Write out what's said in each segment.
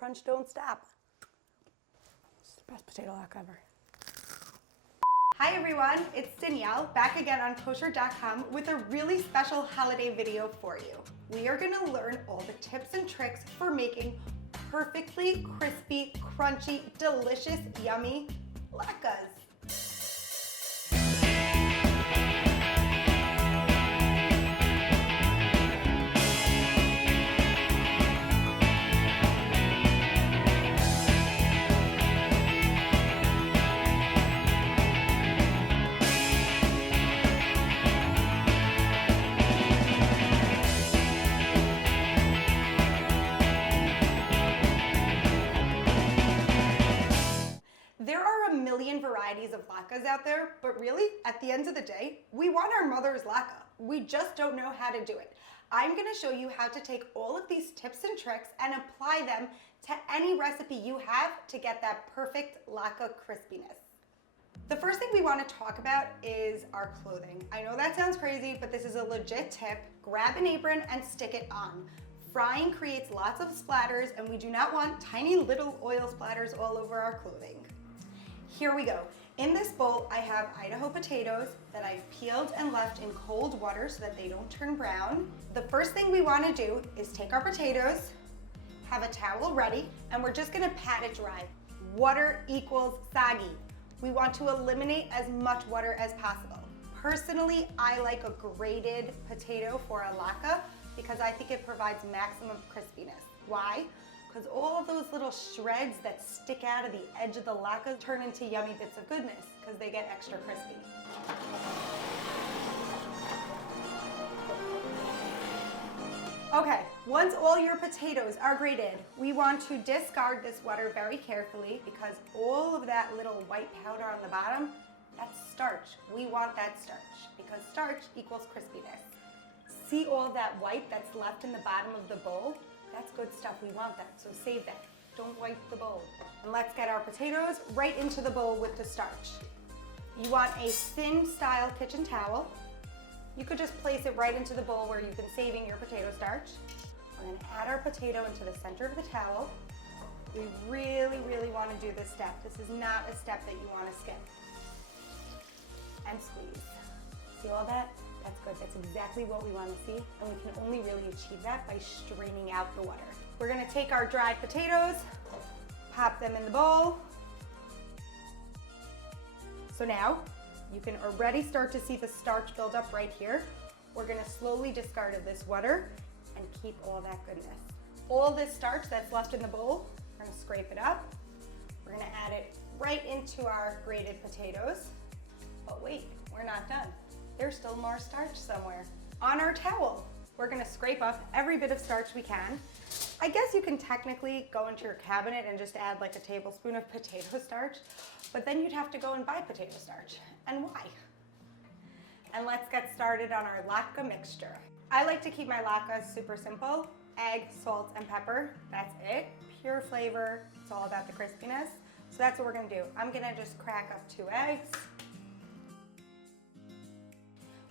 crunch don't stop. It's the best potato latke ever. Hi everyone, it's Danielle, back again on Kosherdotcom with a really special holiday video for you. We are gonna learn all the tips and tricks for making perfectly crispy, crunchy, delicious, yummy latkes. There are a million varieties of latkes out there, but really, at the end of the day, we want our mother's latke. We just don't know how to do it. I'm gonna show you how to take all of these tips and tricks and apply them to any recipe you have to get that perfect latke crispiness. The first thing we want to talk about is our clothing. I know that sounds crazy, but this is a legit tip. Grab an apron and stick it on. Frying creates lots of splatters, and we do not want tiny little oil splatters all over our clothing. Here we go. In this bowl, I have Idaho potatoes that I've peeled and left in cold water so that they don't turn brown. The first thing we want to do is take our potatoes, have a towel ready, and we're just gonna pat it dry. Water equals soggy. We want to eliminate as much water as possible. Personally, I like a grated potato for a latke because I think it provides maximum crispiness. Why? Because all of those little shreds that stick out of the edge of the latke turn into yummy bits of goodness because they get extra crispy. Okay, once all your potatoes are grated, we want to discard this water very carefully because all of that little white powder on the bottom, that's starch. We want that starch because starch equals crispiness. See all that white that's left in the bottom of the bowl? That's good stuff, we want that, so save that. Don't wipe the bowl. And let's get our potatoes right into the bowl with the starch. You want a thin style kitchen towel. You could just place it right into the bowl where you've been saving your potato starch. We're gonna add our potato into the center of the towel. We really wanna do this step. This is not a step that you wanna skip. And squeeze. See all that? That's good, that's exactly what we want to see, and we can only really achieve that by straining out the water. We're gonna take our dried potatoes, pop them in the bowl. So now, you can already start to see the starch build up right here. We're gonna slowly discard of this water and keep all that goodness. All this starch that's left in the bowl, we're gonna scrape it up. We're gonna add it right into our grated potatoes. But wait, we're not done. There's still more starch somewhere. On our towel, we're gonna scrape up every bit of starch we can. I guess you can technically go into your cabinet and just add like a tablespoon of potato starch, but then you'd have to go and buy potato starch. And why? And let's get started on our latke mixture. I like to keep my latkes super simple. Egg, salt, and pepper, that's it. Pure flavor, it's all about the crispiness. So that's what we're gonna do. I'm gonna just crack up 2 eggs.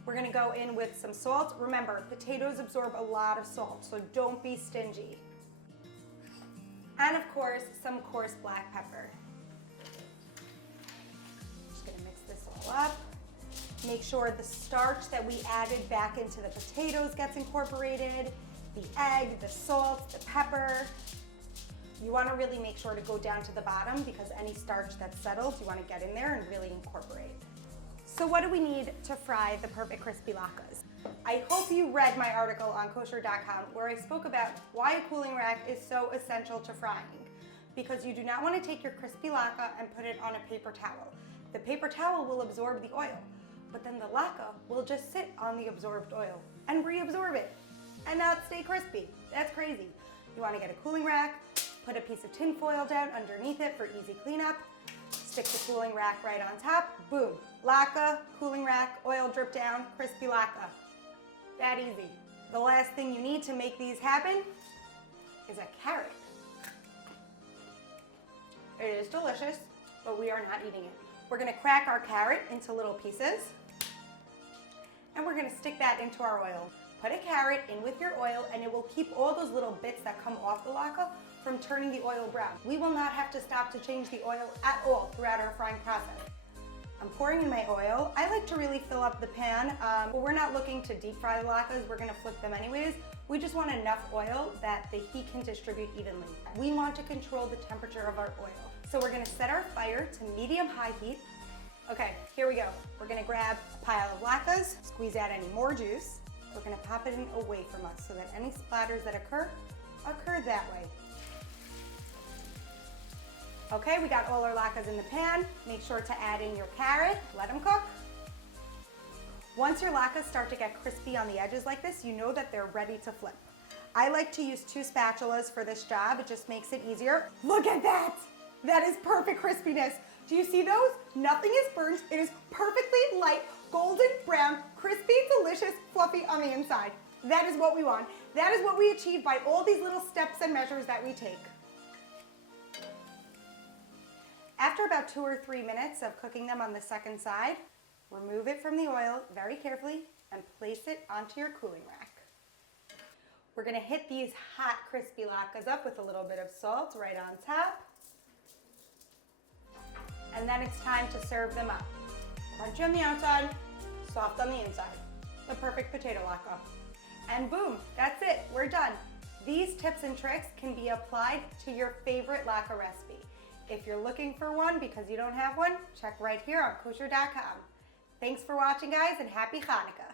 We're gonna go in with some salt. Remember, potatoes absorb a lot of salt, so don't be stingy. And of course, some coarse black pepper. Just gonna mix this all up. Make sure the starch that we added back into the potatoes gets incorporated, the egg, the salt, the pepper. You wanna really make sure to go down to the bottom because any starch that's settled, you wanna get in there and really incorporate. So what do we need to fry the perfect crispy latkes? I hope you read my article on Kosherdotcom where I spoke about why a cooling rack is so essential to frying. Because you do not want to take your crispy latke and put it on a paper towel. The paper towel will absorb the oil, but then the latke will just sit on the absorbed oil and reabsorb it and not stay crispy. That's crazy. You want to get a cooling rack, put a piece of tin foil down underneath it for easy cleanup, stick the cooling rack right on top, boom. Latke, cooling rack, oil drip down, crispy latke. That easy. The last thing you need to make these happen is a carrot. It is delicious, but we are not eating it. We're gonna crack our carrot into little pieces, and we're gonna stick that into our oil. Put a carrot in with your oil, and it will keep all those little bits that come off the latke from turning the oil brown. We will not have to stop to change the oil at all throughout our frying process. I'm pouring in my oil. I like to really fill up the pan, but we're not looking to deep fry the latkes. We're gonna flip them anyways. We just want enough oil that the heat can distribute evenly. We want to control the temperature of our oil. So we're gonna set our fire to medium-high heat. Okay, here we go. We're gonna grab a pile of latkes, squeeze out any more juice. We're gonna pop it in away from us so that any splatters that occur that way. Okay, we got all our latkes in the pan. Make sure to add in your carrot, let them cook. Once your latkes start to get crispy on the edges like this, you know that they're ready to flip. I like to use 2 spatulas for this job. It just makes it easier. Look at that! That is perfect crispiness. Do you see those? Nothing is burnt. It is perfectly light, golden brown, crispy, delicious, fluffy on the inside. That is what we want. That is what we achieve by all these little steps and measures that we take. After about 2 or 3 minutes of cooking them on the second side, remove it from the oil very carefully and place it onto your cooling rack. We're gonna hit these hot, crispy latkes up with a little bit of salt right on top. And then it's time to serve them up. Crunchy on the outside, soft on the inside. The perfect potato latke. And boom, that's it, we're done. These tips and tricks can be applied to your favorite latke recipe. If you're looking for one because you don't have one, check right here on Kosherdotcom. Thanks for watching, guys, and happy Hanukkah.